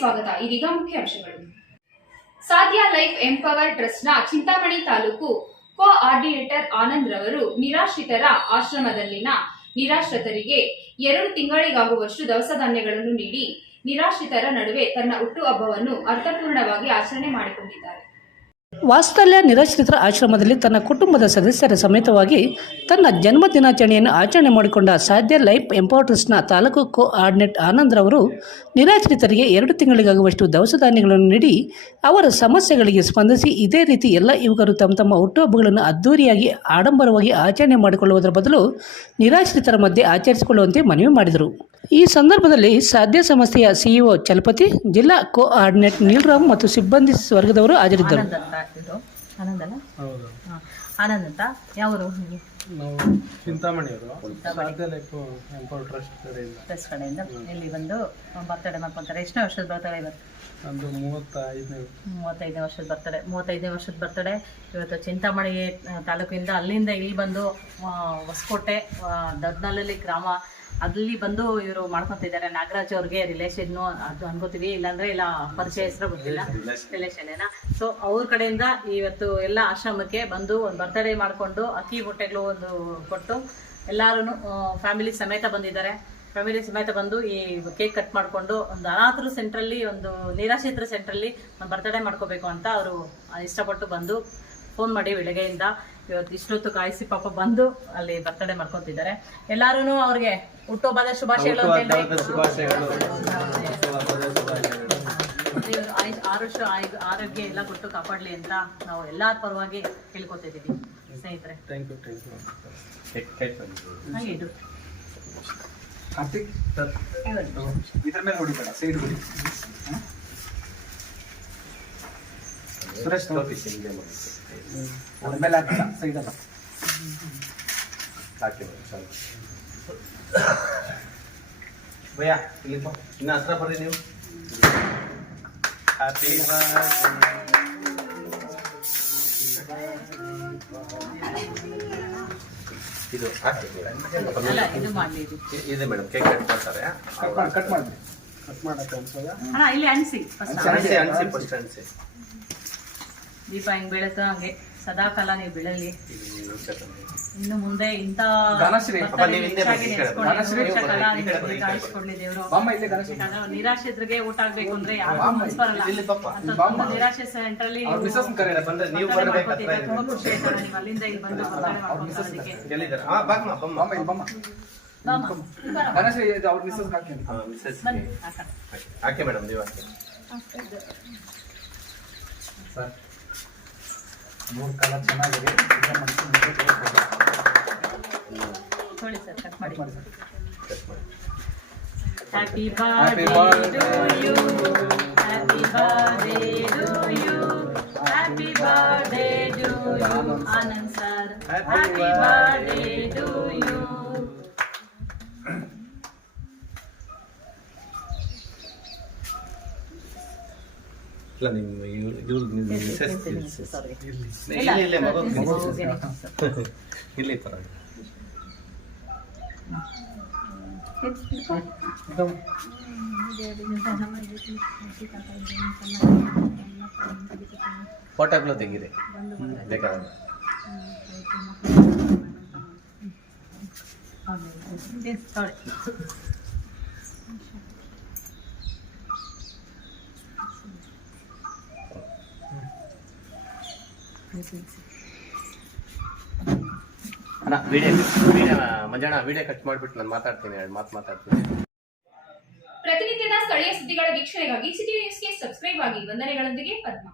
ಸ್ವಾಗತ. ಇದೀಗ ಮುಖ್ಯಾಂಶಗಳು. ಸಾಧ್ಯ ಲೈಫ್ ಎಂಪವರ್ ಟ್ರಸ್ಟ್ನ ಚಿಂತಾಮಣಿ ತಾಲೂಕು ಕೋಆರ್ಡಿನೇಟರ್ ಆನಂದ್ ರವರು ನಿರಾಶ್ರಿತರ ಆಶ್ರಮದಲ್ಲಿನ ನಿರಾಶ್ರಿತರಿಗೆ 2 ತಿಂಗಳಿಗಾಗುವಷ್ಟು ದವಸ ಧಾನ್ಯಗಳನ್ನು ನೀಡಿ ನಿರಾಶ್ರಿತರ ನಡುವೆ ತನ್ನ ಹುಟ್ಟುಹಬ್ಬವನ್ನು ಅರ್ಥಪೂರ್ಣವಾಗಿ ಆಚರಣೆ ಮಾಡಿಕೊಂಡಿದ್ದಾರೆ. ವಾತ್ಸಲ್ಯ ನಿರಾಶ್ರಿತರ ಆಶ್ರಮದಲ್ಲಿ ತನ್ನ ಕುಟುಂಬದ ಸದಸ್ಯರ ಸಮೇತವಾಗಿ ತನ್ನ ಜನ್ಮ ದಿನಾಚರಣೆಯನ್ನು ಆಚರಣೆ ಮಾಡಿಕೊಂಡ ಸಾಧ್ಯ ಲೈಫ್ ಎಂಪವರ್ ಟ್ರಸ್ಟ್ನ ತಾಲೂಕು ಕೋಆರ್ಡಿನೇಟರ್ ಆನಂದ್ ರವರು ನಿರಾಶ್ರಿತರಿಗೆ 2 ತಿಂಗಳಿಗಾಗುವಷ್ಟು ದವಸ ಧಾನ್ಯಗಳನ್ನು ನೀಡಿ ಅವರ ಸಮಸ್ಯೆಗಳಿಗೆ ಸ್ಪಂದಿಸಿ ಇದೇ ರೀತಿ ಎಲ್ಲ ಯುವಕರು ತಮ್ಮ ಹುಟ್ಟುಹಬ್ಬಗಳನ್ನು ಅದ್ದೂರಿಯಾಗಿ ಆಡಂಬರವಾಗಿ ಆಚರಣೆ ಮಾಡಿಕೊಳ್ಳುವುದರ ಬದಲು ನಿರಾಶ್ರಿತರ ಮಧ್ಯೆ ಆಚರಿಸಿಕೊಳ್ಳುವಂತೆ ಮನವಿ ಮಾಡಿದರು. ಈ ಸಂದರ್ಭದಲ್ಲಿ ಸಾಧ್ಯ ಸಂಸ್ಥೆಯ ಸಿಇಒ ಚಲಪತಿ, ಜಿಲ್ಲಾ ಕೋಆರ್ಡಿನೇಟರ್ ನೀಲರಾಮ್ ಮತ್ತು ಸಿಬ್ಬಂದಿ ವರ್ಗದವರು ಹಾಜರಿದ್ದರು. ಆನಂದ್ ಅಂತ ಯಾವರು? ನಾವು ಚಿಂತಾಮಣಿಯವರು. ಸಾಧ್ಯ ಲೈಫ್ ಎಂಪವರ್ ಟ್ರಸ್ಟ್ ಕಡೆಯಿಂದ ಇಲ್ಲಿ ಬಂದು ಬರ್ತಡೇ ಮಾಡ್ಕೊತಾರೆ. ಎಷ್ಟನೇ ವರ್ಷದ ಬರ್ತಡೇ ಇವತ್ತು? ಒಂದು 35ನೇ ವರ್ಷದ ಬರ್ತಡೇ. 35ನೇ ವರ್ಷದ ಬರ್ತಡೇ ಇವತ್ತು ಚಿಂತಾಮಣಿ ತಾಲೂಕಿಂದ ಅಲ್ಲಿಂದ ಇಲ್ಲಿ ಬಂದು ಹೊಸಕೋಟೆ ದೊಡ್ಡನಲ್ಲಲ್ಲಿ ಗ್ರಾಮ ಅಲ್ಲಿ ಬಂದು ಇವರು ಮಾಡ್ಕೊತಿದ್ದಾರೆ. ನಾಗರಾಜ್ ಅವ್ರಿಗೆ ರಿಲೇಷನ್ನು ಅದು ಅನ್ಕೋತೀವಿ, ಇಲ್ಲಾಂದ್ರೆ ಇಲ್ಲ ಪರಿಚಯ ಹೆಸರು ಗೊತ್ತಿಲ್ಲ, ರಿಲೇಷನ್ ಏನ. ಸೊ ಅವ್ರ ಕಡೆಯಿಂದ ಇವತ್ತು ಎಲ್ಲ ಆಶ್ರಮಕ್ಕೆ ಬಂದು ಒಂದು ಬರ್ತಡೇ ಮಾಡಿಕೊಂಡು ಅಕ್ಕಿ ಮೊಟ್ಟೆಗಳು ಒಂದು ಕೊಟ್ಟು ಎಲ್ಲರೂ ಫ್ಯಾಮಿಲಿ ಸಮೇತ ಬಂದಿದ್ದಾರೆ. ಫ್ಯಾಮಿಲಿ ಸಮೇತ ಬಂದು ಈ ಕೇಕ್ ಕಟ್ ಮಾಡಿಕೊಂಡು ಒಂದು ಅನಾಥರು ಸೆಂಟ್ರಲ್ಲಿ, ಒಂದು ನಿರಾಶ್ರಿತರ ಸೆಂಟ್ರಲ್ಲಿ ಬರ್ತಡೇ ಮಾಡ್ಕೋಬೇಕು ಅಂತ ಅವರು ಇಷ್ಟಪಟ್ಟು ಬಂದು ಫೋನ್ ಮಾಡಿ ಬೆಳಗ್ಗೆಯಿಂದ ಇವತ್ತು ಇಷ್ಟೊತ್ತು ಕಾಯಿಸಿ ಪಾಪ ಬಂದು ಅಲ್ಲಿ ಬರ್ತಡೇ ಮಾಡ್ಕೊತಿದ್ದಾರೆ. ಎಲ್ಲಾರು ಅವ್ರಿಗೆ ಹುಟ್ಟುಹಬ್ಬದ ಶುಭಾಶಯಗಳು. ಆರೋಗ್ಯ ಎಲ್ಲ ಕೊಟ್ಟು ಕಾಪಾಡ್ಲಿ ಅಂತ ನಾವು ಎಲ್ಲಾರ ಪರವಾಗಿ ಕೇಳ್ಕೊತಿದ್ದೀವಿ ಸ್ನೇಹಿತರೆ. ಹಾಗೆ ಇದು ಭಯ್ಯ ಇಲ್ಲಿ ಇನ್ನು ಹತ್ರ ಬರ್ರಿ ನೀವು. ಹ್ಯಾಪಿ ಇದು ಇದೆ ಮೇಡಮ್. ಕೇಕ್ ಕಟ್ ಮಾಡ್ತಾರೆ. ಕಟ್ ಮಾಡಕ್ಕೆ ಇಲ್ಲಿ ಅನ್ಸಿ ಫಸ್ಟ್ ಅನ್ಸಿ. ದೀಪ ಹೆಂಗ್ ಬೀಳುತ್ತೋ ಹಂಗೆ ಸದಾಕಾಲ ನೀವು ಬೀಳಲಿ. ಇನ್ನು ಮುಂದೆ ಇಂಥ ನಿರಾಶ್ರಿತರಿಗೆ ಊಟ ಆಗ್ಬೇಕು ಅಂದ್ರೆ ಯಾರು ಮನ್ಸ್ ಬರಲ್ಲ. ನಿರಾಶ್ರಿತ ಸೆಂಟ್ರಲ್ಲಿ ತುಂಬಾ ಖುಷಿ ಆಯ್ತು. ನೀವು ಅಲ್ಲಿಂದ ಇಲ್ಲಿ ಬಂದು ಹಾಕಿ ಮೇಡಮ್. ನೀವು ಮೂರು ಕಲರ್ ಚೆನ್ನಾಗಿದೆ. ನೋಡಿ ಸರ್, ಕಟ್ ಮಾಡಿ. Happy birthday to you, happy birthday to you, happy birthday to you, Anand sir, happy birthday to you. ಇಲ್ಲ ನಿಮ್ಮ ಇಲ್ಲಿ ಪರವಾಗಿ ಫೋಟೋಗಳು ತೆಗೀರಿ ಬೇಕಾದ್ರೆ. ಮಂಜಣ್ಣ ವಿಡಿಯೋ ಕಟ್ ಮಾಡ್ಬಿಟ್ಟು ನಾನು ಮಾತಾಡ್ತೀನಿ, 2 ಮಾತು ಮಾತಾಡ್ತೀನಿ. ಪ್ರತಿನಿತ್ಯದ ಸ್ಥಳೀಯ ಸುದ್ದಿಗಳ ವೀಕ್ಷಣೆಗಾಗಿ ಸಿಟಿ ನ್ಯೂಸ್ಗೆ ಸಬ್ಸ್ಕ್ರೈಬ್ ಆಗಿ. ವಂದನೆಗಳೊಂದಿಗೆ ಪದ್ಮ.